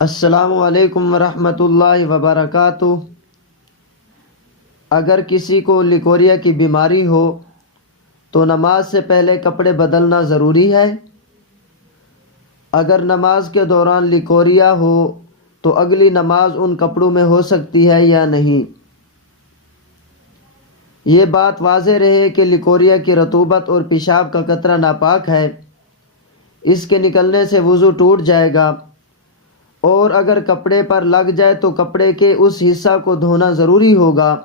السلام علیکم ورحمۃ اللہ وبرکاتہ۔ اگر کسی کو لیکوریا کی بیماری ہو تو نماز سے پہلے کپڑے بدلنا ضروری ہے؟ اگر نماز کے دوران لیکوریا ہو تو اگلی نماز ان کپڑوں میں ہو سکتی ہے یا نہیں؟ یہ بات واضح رہے کہ لیکوریا کی رطوبت اور پیشاب کا قطرہ ناپاک ہے، اس کے نکلنے سے وضو ٹوٹ جائے گا، اور اگر کپڑے پر لگ جائے تو کپڑے کے اس حصہ کو دھونا ضروری ہوگا۔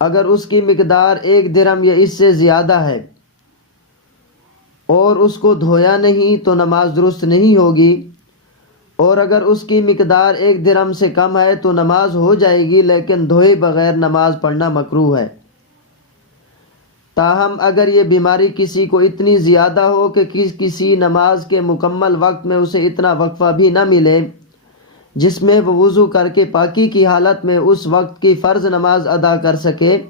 اگر اس کی مقدار 1 درہم یا اس سے زیادہ ہے اور اس کو دھویا نہیں تو نماز درست نہیں ہوگی، اور اگر اس کی مقدار 1 درہم سے کم ہے تو نماز ہو جائے گی، لیکن دھوئے بغیر نماز پڑھنا مکروہ ہے۔ تاہم اگر یہ بیماری کسی کو اتنی زیادہ ہو کہ کسی نماز کے مکمل وقت میں اسے اتنا وقفہ بھی نہ ملے جس میں وہ وضو کر کے پاکی کی حالت میں اس وقت کی فرض نماز ادا کر سکے،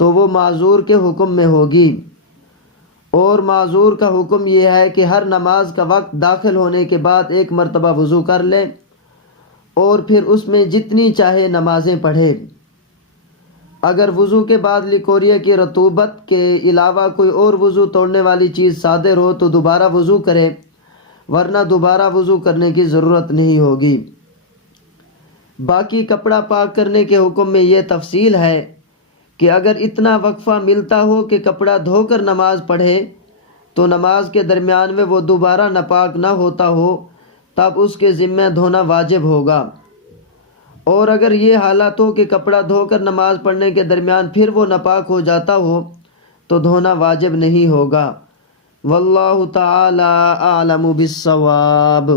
تو وہ معذور کے حکم میں ہوگی، اور معذور کا حکم یہ ہے کہ ہر نماز کا وقت داخل ہونے کے بعد 1 مرتبہ وضو کر لے اور پھر اس میں جتنی چاہے نمازیں پڑھے۔ اگر وضو کے بعد لیکوریا کی رطوبت کے علاوہ کوئی اور وضو توڑنے والی چیز صادر ہو تو دوبارہ وضو کرے، ورنہ دوبارہ وضو کرنے کی ضرورت نہیں ہوگی۔ باقی کپڑا پاک کرنے کے حکم میں یہ تفصیل ہے کہ اگر اتنا وقفہ ملتا ہو کہ کپڑا دھو کر نماز پڑھے تو نماز کے درمیان میں وہ دوبارہ ناپاک نہ ہوتا ہو، تب اس کے ذمہ دھونا واجب ہوگا، اور اگر یہ حالت ہو کہ کپڑا دھو کر نماز پڑھنے کے درمیان پھر وہ ناپاک ہو جاتا ہو تو دھونا واجب نہیں ہوگا۔ واللہ تعالی اعلم بالصواب۔